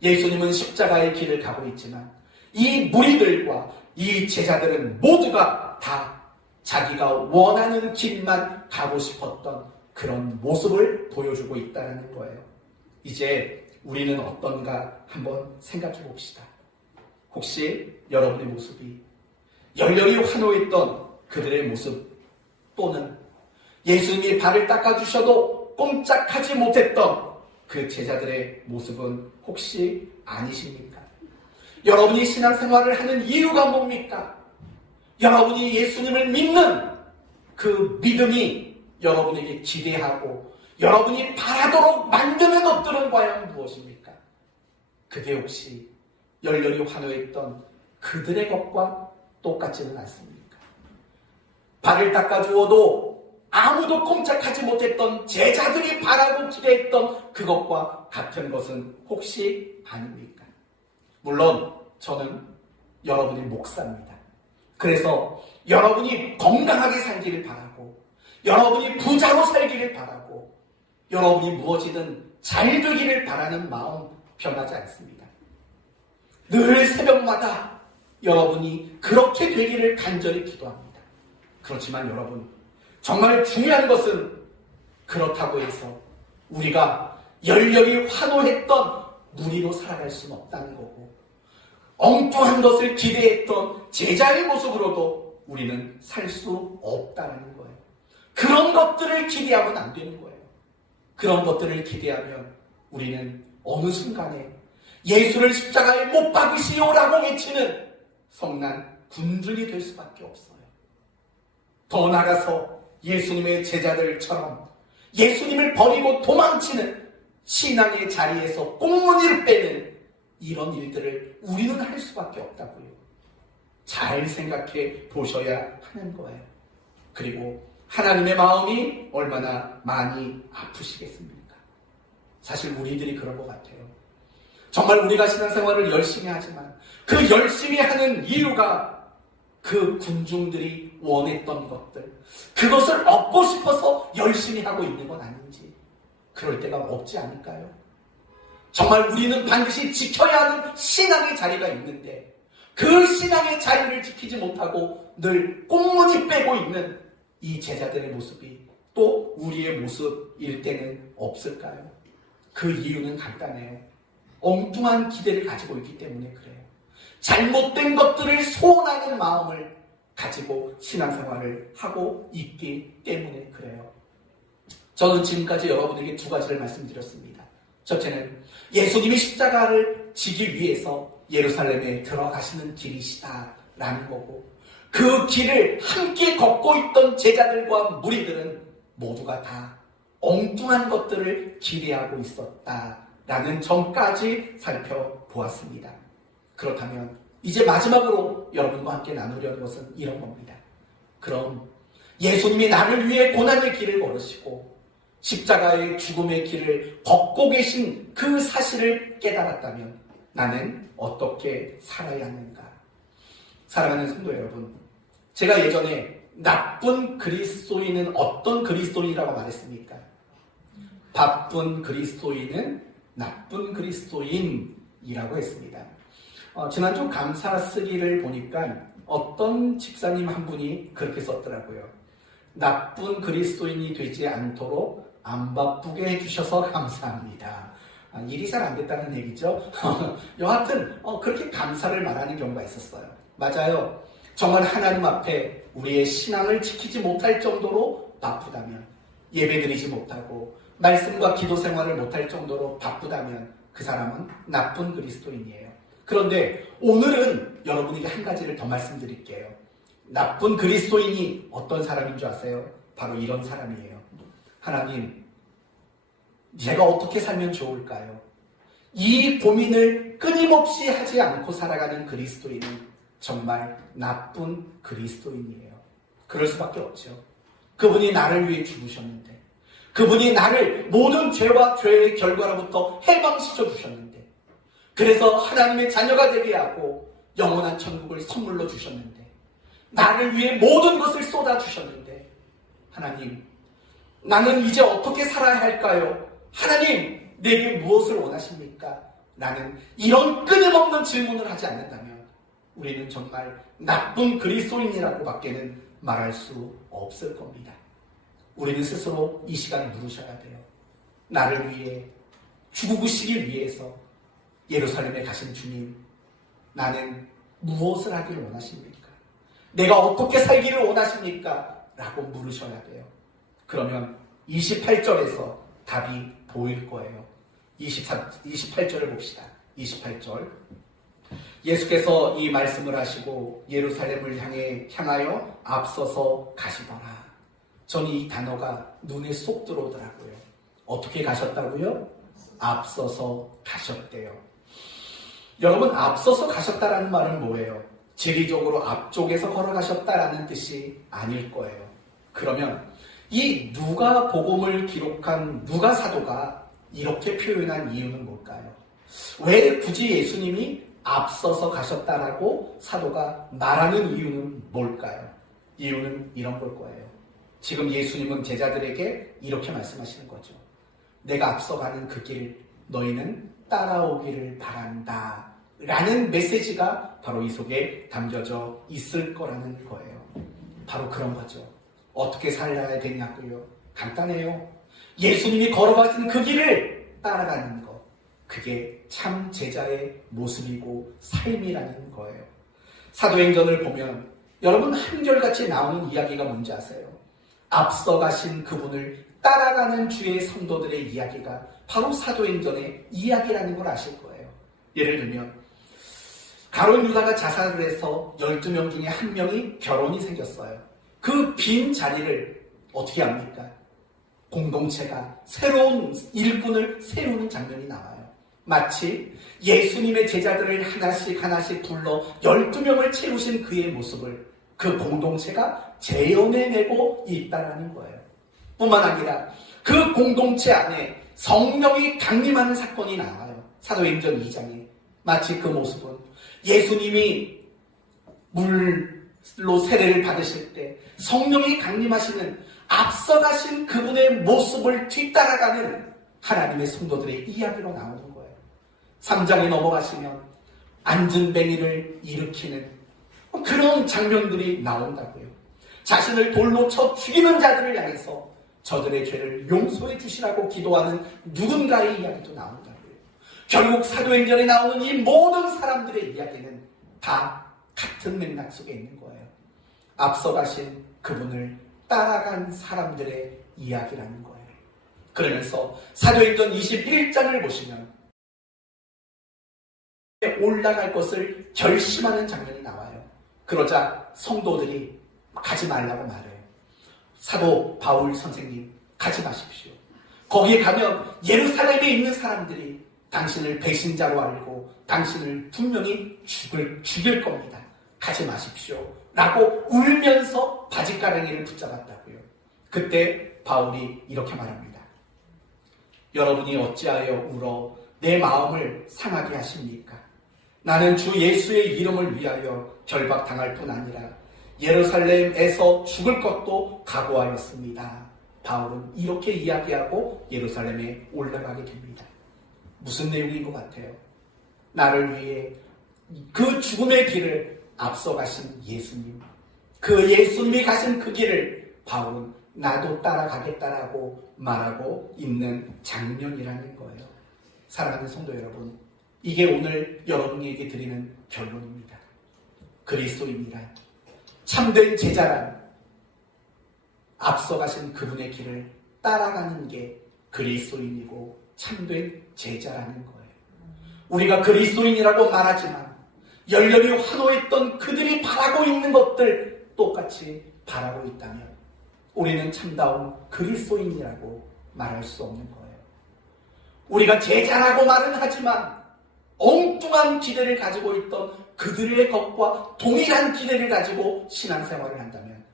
예수님은 십자가의 길을 가고 있지만 이 무리들과 이 제자들은 모두가 다 자기가 원하는 길만 가고 싶었던 그런 모습을 보여주고 있다는 거예요. 이제 우리는 어떤가 한번 생각해 봅시다. 혹시 여러분의 모습이 열렬히 환호했던 그들의 모습 또는 예수님이 발을 닦아주셔도 꼼짝하지 못했던 그 제자들의 모습은 혹시 아니십니까? 여러분이 신앙생활을 하는 이유가 뭡니까? 여러분이 예수님을 믿는 그 믿음이 여러분에게 기대하고 여러분이 바라도록 만드는 것들은 과연 무엇입니까? 그게 혹시 열렬히 환호했던 그들의 것과 똑같지는 않습니까? 발을 닦아주어도 아무도 꼼짝하지 못했던 제자들이 바라고 기대했던 그것과 같은 것은 혹시 아닙니까? 물론 저는 여러분의 목사입니다. 그래서 여러분이 건강하게 살기를 바라고 여러분이 부자로 살기를 바라고 여러분이 무엇이든 잘 되기를 바라는 마음 변하지 않습니다. 늘 새벽마다 여러분이 그렇게 되기를 간절히 기도합니다. 그렇지만 여러분, 정말 중요한 것은 그렇다고 해서 우리가 열렬히 환호했던 무리로 살아갈 수는 없다는 거고 엉뚱한 것을 기대했던 제자의 모습으로도 우리는 살 수 없다는 거예요. 그런 것들을 기대하면 안 되는 거예요. 그런 것들을 기대하면 우리는 어느 순간에 예수를 십자가에 못 박으시오라고 외치는 성난 군중이 될 수밖에 없어요. 더 나아가서 예수님의 제자들처럼 예수님을 버리고 도망치는 신앙의 자리에서 꽁무니를 빼는 이런 일들을 우리는 할 수밖에 없다고요. 잘 생각해 보셔야 하는 거예요. 그리고 하나님의 마음이 얼마나 많이 아프시겠습니까? 사실 우리들이 그런 것 같아요. 정말 우리가 신앙생활을 열심히 하지만 그 열심히 하는 이유가 그 군중들이 원했던 것들, 그것을 얻고 싶어서 열심히 하고 있는 건 아닌지 그럴 때가 없지 않을까요? 정말 우리는 반드시 지켜야 하는 신앙의 자리가 있는데 그 신앙의 자리를 지키지 못하고 늘 꽁무니 빼고 있는 이 제자들의 모습이 또 우리의 모습일 때는 없을까요? 그 이유는 간단해요. 엉뚱한 기대를 가지고 있기 때문에 그래요. 잘못된 것들을 소원하는 마음을 가지고 신앙생활을 하고 있기 때문에 그래요. 저는 지금까지 여러분에게 두 가지를 말씀드렸습니다. 첫째는 예수님이 십자가를 지기 위해서 예루살렘에 들어가시는 길이시다라는 거고 그 길을 함께 걷고 있던 제자들과 무리들은 모두가 다 엉뚱한 것들을 기대하고 있었다라는 점까지 살펴보았습니다. 그렇다면 이제 마지막으로 여러분과 함께 나누려는 것은 이런 겁니다. 그럼 예수님이 나를 위해 고난의 길을 걸으시고 십자가의 죽음의 길을 걷고 계신 그 사실을 깨달았다면 나는 어떻게 살아야 하는가? 사랑하는 성도 여러분, 제가 예전에 나쁜 그리스도인은 어떤 그리스도인이라고 말했습니까? 바쁜 그리스도인은 나쁜 그리스도인이라고 했습니다. 지난주 감사 쓰기를 보니까 어떤 집사님 한 분이 그렇게 썼더라고요. 나쁜 그리스도인이 되지 않도록 안 바쁘게 해주셔서 감사합니다. 일이 잘 안 됐다는 얘기죠. 여하튼 그렇게 감사를 말하는 경우가 있었어요. 맞아요. 정말 하나님 앞에 우리의 신앙을 지키지 못할 정도로 바쁘다면, 예배드리지 못하고 말씀과 기도 생활을 못할 정도로 바쁘다면 그 사람은 나쁜 그리스도인이에요. 그런데 오늘은 여러분에게 한 가지를 더 말씀드릴게요. 나쁜 그리스도인이 어떤 사람인 줄 아세요? 바로 이런 사람이에요. 하나님, 제가 어떻게 살면 좋을까요? 이 고민을 끊임없이 하지 않고 살아가는 그리스도인은 정말 나쁜 그리스도인이에요. 그럴 수밖에 없죠. 그분이 나를 위해 죽으셨는데, 그분이 나를 모든 죄와 죄의 결과로부터 해방시켜 주셨는데, 그래서 하나님의 자녀가 되게 하고 영원한 천국을 선물로 주셨는데, 나를 위해 모든 것을 쏟아 주셨는데, 하나님, 나는 이제 어떻게 살아야 할까요? 하나님, 내게 무엇을 원하십니까? 라는 이런 끊임없는 질문을 하지 않는다면 우리는 정말 나쁜 그리스도인이라고 밖에는 말할 수 없을 겁니다. 우리는 스스로 이 시간에 물으셔야 돼요. 나를 위해 죽으시기 위해서 예루살렘에 가신 주님, 나는 무엇을 하기를 원하십니까? 내가 어떻게 살기를 원하십니까? 라고 물으셔야 돼요. 그러면 28절에서 답이 보일 거예요. 28절을 봅시다. 28절. 예수께서 이 말씀을 하시고 예루살렘을 향하여 앞서서 가시더라. 저는 이 단어가 눈에 쏙 들어오더라고요. 어떻게 가셨다고요? 앞서서 가셨대요. 여러분, 앞서서 가셨다라는 말은 뭐예요? 지리적으로 앞쪽에서 걸어가셨다라는 뜻이 아닐 거예요. 그러면 이 누가 복음을 기록한 누가 사도가 이렇게 표현한 이유는 뭘까요? 왜 굳이 예수님이 앞서서 가셨다라고 사도가 말하는 이유는 뭘까요? 이유는 이런 걸 거예요. 지금 예수님은 제자들에게 이렇게 말씀하시는 거죠. 내가 앞서가는 그 길 너희는 따라오기를 바란다 라는 메시지가 바로 이 속에 담겨져 있을 거라는 거예요. 바로 그런 거죠. 어떻게 살아야 되냐고요? 간단해요. 예수님이 걸어가신 그 길을 따라가는 거. 그게 참 제자의 모습이고 삶이라는 거예요. 사도행전을 보면 여러분 한결같이 나오는 이야기가 뭔지 아세요? 앞서가신 그분을 따라가는 주의 성도들의 이야기가 바로 사도행전의 이야기라는 걸 아실 거예요. 예를 들면 가룟 유다가 자살을 해서 12명 중에 한 명이 결혼이 생겼어요. 그 빈 자리를 어떻게 합니까? 공동체가 새로운 일꾼을 세우는 장면이 나와요. 마치 예수님의 제자들을 하나씩 불러 12명을 채우신 그의 모습을 그 공동체가 재현해내고 있다는 거예요. 뿐만 아니라 그 공동체 안에 성령이 강림하는 사건이 나와요. 사도행전 2장에. 마치 그 모습은 예수님이 물로 세례를 받으실 때 성령이 강림하시는 앞서가신 그분의 모습을 뒤따라가는 하나님의 성도들의 이야기로 나오는 거예요. 3장에 넘어가시면 안진뱅이를 일으키는 그런 장면들이 나온다고요. 자신을 돌로 쳐 죽이는 자들을 향해서 저들의 죄를 용서해 주시라고 기도하는 누군가의 이야기도 나온다고요. 결국 사도행전에 나오는 이 모든 사람들의 이야기는 다 같은 맥락 속에 있는 거예요. 앞서가신 그분을 따라간 사람들의 이야기라는 거예요. 그러면서 사도행전 21장을 보시면 올라갈 것을 결심하는 장면이 나와요. 그러자 성도들이 가지 말라고 말해요. 사도 바울 선생님 가지 마십시오. 거기에 가면 예루살렘에 있는 사람들이 당신을 배신자로 알고 당신을 분명히 죽일 겁니다. 가지 마십시오. 라고 울면서 바짓가랑이를 붙잡았다고요. 그때 바울이 이렇게 말합니다. 여러분이 어찌하여 울어 내 마음을 상하게 하십니까? 나는 주 예수의 이름을 위하여 결박당할 뿐 아니라 예루살렘에서 죽을 것도 각오하였습니다. 바울은 이렇게 이야기하고 예루살렘에 올라가게 됩니다. 무슨 내용인 것 같아요? 나를 위해 그 죽음의 길을 앞서가신 예수님, 그 예수님이 가신 그 길을 바울은 나도 따라가겠다라고 말하고 있는 장면이라는 거예요. 사랑하는 성도 여러분, 이게 오늘 여러분에게 드리는 결론입니다. 그리스도인이란 참된 제자란 앞서가신 그분의 길을 따라가는 게 그리스도인이고 참된 제자라는 거예요. 우리가 그리스도인이라고 말하지만 열렬히 환호했던 그들이 바라고 있는 것들 똑같이 바라고 있다면 우리는 참다운 그리스도인이라고 말할 수 없는 거예요. 우리가 제자라고 말은 하지만 엉뚱한 기대를 가지고 있던 그들의 것과 동일한 기대를 가지고 신앙생활을 한다면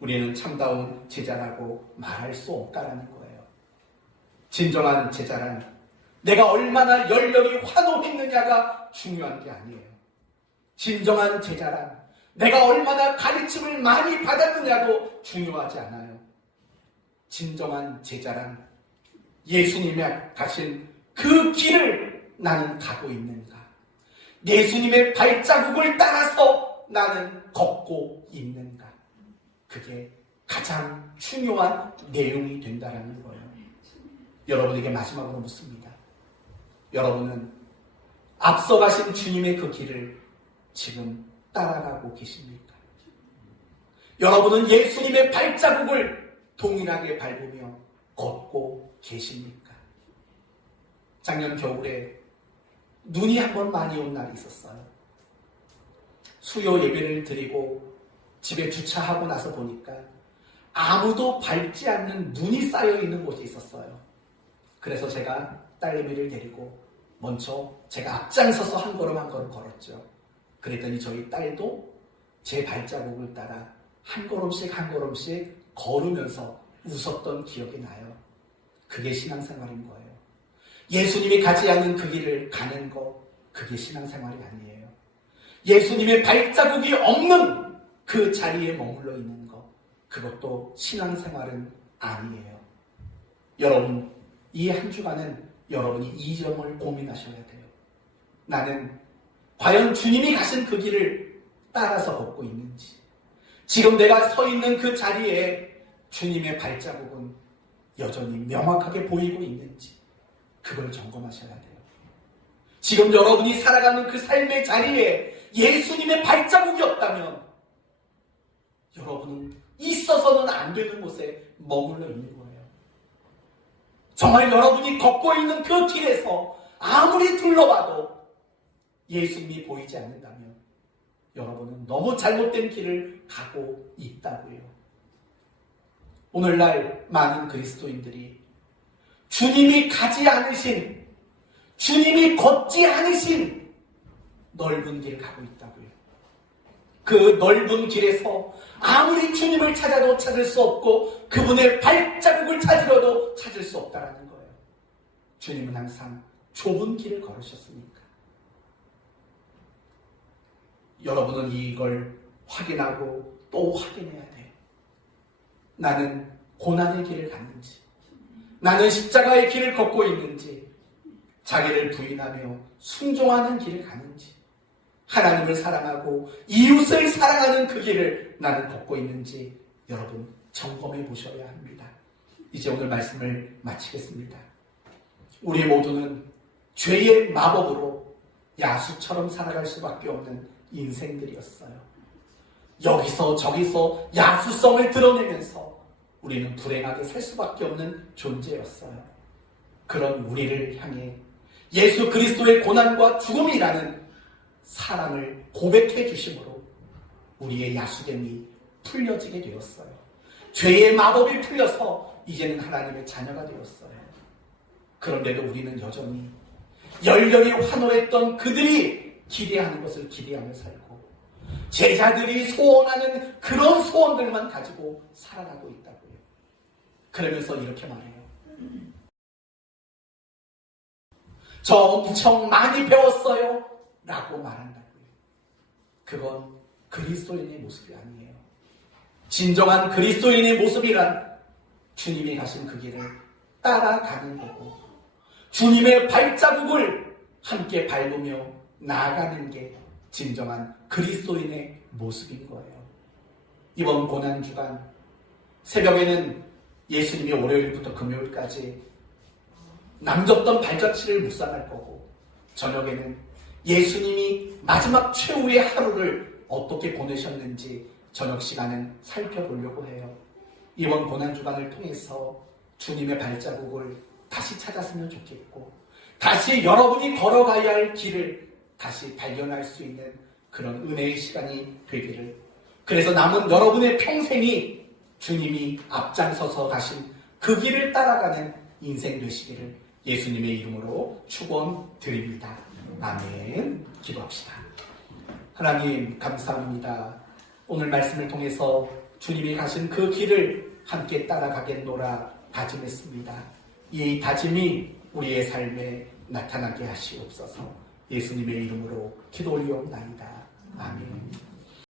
우리는 참다운 제자라고 말할 수 없다라는 거예요. 진정한 제자란 내가 얼마나 열렬히 환호했느냐가 중요한 게 아니에요. 진정한 제자란 내가 얼마나 가르침을 많이 받았느냐도 중요하지 않아요. 진정한 제자란 예수님이 가신 그 길을 나는 가고 있는가? 예수님의 발자국을 따라서 나는 걷고 있는가? 그게 가장 중요한 내용이 된다는 거예요. 여러분에게 마지막으로 묻습니다. 여러분은 앞서가신 주님의 그 길을 지금 따라가고 계십니까? 여러분은 예수님의 발자국을 동일하게 밟으며 걷고 계십니까? 작년 겨울에 눈이 한번 많이 온 날이 있었어요. 수요 예배를 드리고 집에 주차하고 나서 보니까 아무도 밟지 않는 눈이 쌓여 있는 곳이 있었어요. 그래서 제가 딸내미를 데리고 먼저 제가 앞장서서 한 걸음 한 걸음 걸었죠. 그랬더니 저희 딸도 제 발자국을 따라 한 걸음씩 한 걸음씩 걸으면서 웃었던 기억이 나요. 그게 신앙생활인 거예요. 예수님이 가지 않은 그 길을 가는 거, 그게 신앙생활이 아니에요. 예수님의 발자국이 없는 그 자리에 머물러 있는 거, 그것도 신앙생활은 아니에요. 여러분, 이 한 주간은 여러분이 이 점을 고민하셔야 돼요. 나는 과연 주님이 가신 그 길을 따라서 걷고 있는지, 지금 내가 서 있는 그 자리에 주님의 발자국은 여전히 명확하게 보이고 있는지, 그걸 점검하셔야 돼요. 지금 여러분이 살아가는 그 삶의 자리에 예수님의 발자국이 없다면 여러분은 있어서는 안 되는 곳에 머물러 있는 거예요. 정말 여러분이 걷고 있는 그 길에서 아무리 둘러봐도 예수님이 보이지 않는다면 여러분은 너무 잘못된 길을 가고 있다고요. 오늘날 많은 그리스도인들이 주님이 가지 않으신, 주님이 걷지 않으신 넓은 길을 가고 있다고요. 그 넓은 길에서 아무리 주님을 찾아도 찾을 수 없고 그분의 발자국을 찾으려도 찾을 수 없다라는 거예요. 주님은 항상 좁은 길을 걸으셨으니까. 여러분은 이걸 확인하고 또 확인해야 돼요. 나는 고난의 길을 갔는지, 나는 십자가의 길을 걷고 있는지, 자기를 부인하며 순종하는 길을 가는지, 하나님을 사랑하고 이웃을 사랑하는 그 길을 나는 걷고 있는지 여러분 점검해 보셔야 합니다. 이제 오늘 말씀을 마치겠습니다. 우리 모두는 죄의 마법으로 야수처럼 살아갈 수밖에 없는 인생들이었어요. 여기서 저기서 야수성을 드러내면서 우리는 불행하게 살 수밖에 없는 존재였어요. 그런 우리를 향해 예수 그리스도의 고난과 죽음이라는 사랑을 고백해 주심으로 우리의 야수됨이 풀려지게 되었어요. 죄의 마법이 풀려서 이제는 하나님의 자녀가 되었어요. 그런데도 우리는 여전히 열렬히 환호했던 그들이 기대하는 것을 기대하며 살고 제자들이 소원하는 그런 소원들만 가지고 살아가고 있다고요. 그러면서 이렇게 말해요. 저 엄청 많이 배웠어요 라고 말한다고요. 그건 그리스도인의 모습이 아니에요. 진정한 그리스도인의 모습이란 주님이 가신 그 길을 따라가는 거고 주님의 발자국을 함께 밟으며 나아가는 게 진정한 그리스도인의 모습인 거예요. 이번 고난주간 새벽에는 예수님이 월요일부터 금요일까지 남겼던 발자취를 묵상할 거고 저녁에는 예수님이 마지막 최후의 하루를 어떻게 보내셨는지 저녁 시간은 살펴보려고 해요. 이번 고난주간을 통해서 주님의 발자국을 다시 찾았으면 좋겠고 다시 여러분이 걸어가야 할 길을 다시 발견할 수 있는 그런 은혜의 시간이 되기를, 그래서 남은 여러분의 평생이 주님이 앞장서서 가신 그 길을 따라가는 인생 되시기를 예수님의 이름으로 축원드립니다. 아멘. 기도합시다. 하나님 감사합니다. 오늘 말씀을 통해서 주님이 가신 그 길을 함께 따라가겠노라 다짐했습니다. 이 다짐이 우리의 삶에 나타나게 하시옵소서. 예수님의 이름으로 기도 올리옵나이다. 아멘.